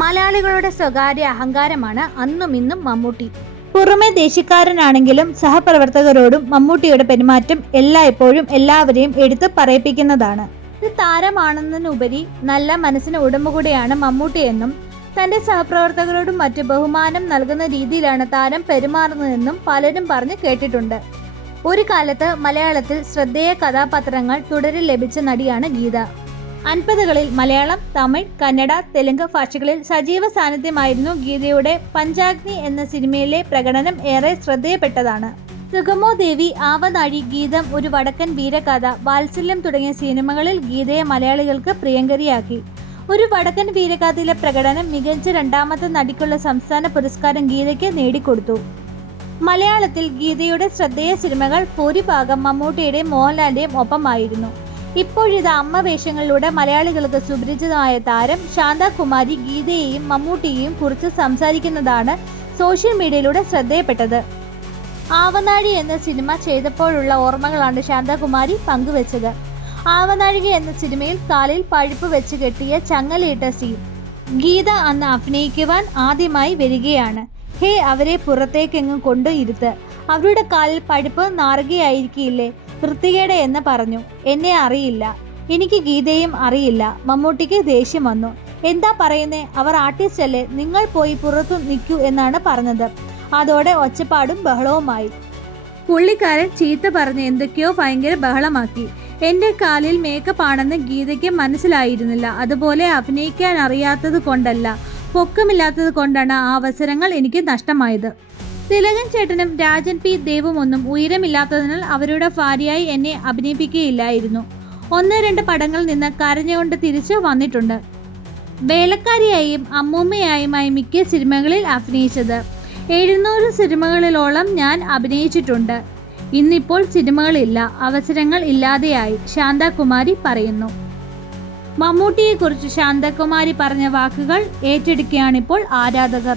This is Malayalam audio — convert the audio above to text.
മലയാളികളുടെ സ്വകാര്യ അഹങ്കാരമാണ് അന്നും ഇന്നും മമ്മൂട്ടി. പുറമെ ദേശീയക്കാരനാണെങ്കിലും സഹപ്രവർത്തകരോടും മമ്മൂട്ടിയുടെ പെരുമാറ്റം എല്ലായ്പ്പോഴും എല്ലാവരെയും എടുത്ത് പറയിപ്പിക്കുന്നതാണ്. ഒരു താരമാണെന്നതിനുപരി നല്ല മനസ്സിന് ഉടമ കൂടിയാണ് മമ്മൂട്ടി എന്നും തന്റെ സഹപ്രവർത്തകരോടും മറ്റ് ബഹുമാനം നൽകുന്ന രീതിയിലാണ് താരം പെരുമാറുന്നതെന്നും പലരും പറഞ്ഞു കേട്ടിട്ടുണ്ട്. ഒരു കാലത്ത് മലയാളത്തിൽ ശ്രദ്ധേയ കഥാപാത്രങ്ങൾ തുടരിൽ ലഭിച്ച നടിയാണ് ഗീത. അൻപതുകളിൽ മലയാളം തമിഴ് കന്നഡ തെലുങ്ക് ഭാഷകളിൽ സജീവ സാന്നിധ്യമായിരുന്നു ഗീതയുടെ പഞ്ചാഗ്നി എന്ന സിനിമയിലെ പ്രകടനം ഏറെ ശ്രദ്ധേയപ്പെട്ടതാണ്. സുഗമോ ദേവി ആവനാഴി ഗീതം ഒരു വടക്കൻ വീരകഥ വാത്സല്യം തുടങ്ങിയ സിനിമകളിൽ ഗീതയെ മലയാളികൾക്ക് പ്രിയങ്കരിയാക്കി. ഒരു വടക്കൻ വീരകഥയിലെ പ്രകടനം മികച്ച രണ്ടാമത്തെ നടിക്കുള്ള സംസ്ഥാന പുരസ്കാരം ഗീതയ്ക്ക് നേടിക്കൊടുത്തു. മലയാളത്തിൽ ഗീതയുടെ ശ്രദ്ധേയ സിനിമകൾ ഭൂരിഭാഗം മമ്മൂട്ടിയുടെയും മോഹൻലാലിന്റെയും ഒപ്പമായിരുന്നു. ഇപ്പോഴിത് അമ്മ വേഷങ്ങളിലൂടെ മലയാളികൾക്ക് സുപരിചിതമായ താരം ശാന്താകുമാരി ഗീതയെയും മമ്മൂട്ടിയെയും കുറിച്ച് സംസാരിക്കുന്നതാണ് സോഷ്യൽ മീഡിയയിലൂടെ ശ്രദ്ധേയപ്പെട്ടത്. ആവനാഴി എന്ന സിനിമ ചെയ്തപ്പോഴുള്ള ഓർമ്മകളാണ് ശാന്താകുമാരി പങ്കുവച്ചത്. ആവനാഴിക എന്ന സിനിമയിൽ കാലിൽ പഴുപ്പ് വെച്ച് കെട്ടിയ ചങ്ങലയിട്ട സീൻ ഗീത അന്ന് അഭിനയിക്കുവാൻ ആദ്യമായി വരികയാണ്. ഹേ അവരെ പുറത്തേക്കെങ്ങും കൊണ്ടു ഇരുത്ത് അവരുടെ കാലിൽ പഴുപ്പ് നാറുകയായിരിക്കില്ലേ? വൃത്തികേട് എന്ന് പറഞ്ഞു. എന്നെ അറിയില്ല. എനിക്ക് ഗീതയും അറിയില്ല. മമ്മൂട്ടിക്ക് ദേഷ്യം വന്നു. എന്താ പറയുന്നേ? അവർ ആർട്ടിസ്റ്റ് അല്ലേ നിങ്ങൾ പോയി പുറത്തു നിൽക്കൂ എന്നാണ് പറഞ്ഞത്. അതോടെ ഒച്ചപ്പാടും ബഹളവുമായി. പുള്ളിക്കാരൻ ചീത്ത പറഞ്ഞ് എന്തൊക്കെയോ ഭയങ്കര ബഹളമാക്കി. എന്റെ കാലിൽ മേക്കപ്പ് ആണെന്ന് ഗീതയ്ക്ക് മനസ്സിലായിരുന്നില്ല. അതുപോലെ അഭിനയിക്കാൻ അറിയാത്തത് കൊണ്ടല്ല. പൊക്കമില്ലാത്തത് കൊണ്ടാണ് ആ അവസരങ്ങൾ എനിക്ക് നഷ്ടമായത്. തിലകൻ ചേട്ടനും രാജൻ പി ദേവും ഒന്നും ഉയരമില്ലാത്തതിനാൽ അവരുടെ ഭാര്യയായി എന്നെ അഭിനയിപ്പിക്കുകയില്ലായിരുന്നു. ഒന്ന് രണ്ട് പടങ്ങളിൽ നിന്ന് കരഞ്ഞുകൊണ്ട് തിരിച്ചു വന്നിട്ടുണ്ട്. വേലക്കാരിയായും അമ്മൂമ്മയായുമായി മിക്ക സിനിമകളിൽ അഭിനയിച്ചത്. എഴുന്നൂറ് സിനിമകളിലോളം ഞാൻ അഭിനയിച്ചിട്ടുണ്ട്. ഇന്നിപ്പോൾ സിനിമകളില്ല അവസരങ്ങൾ ഇല്ലാതെയായി ശാന്താകുമാരി പറയുന്നു. മമ്മൂട്ടിയെക്കുറിച്ച് ശാന്തകുമാരി പറഞ്ഞ വാക്കുകൾ ഏറ്റെടുക്കുകയാണിപ്പോൾ ആരാധകർ.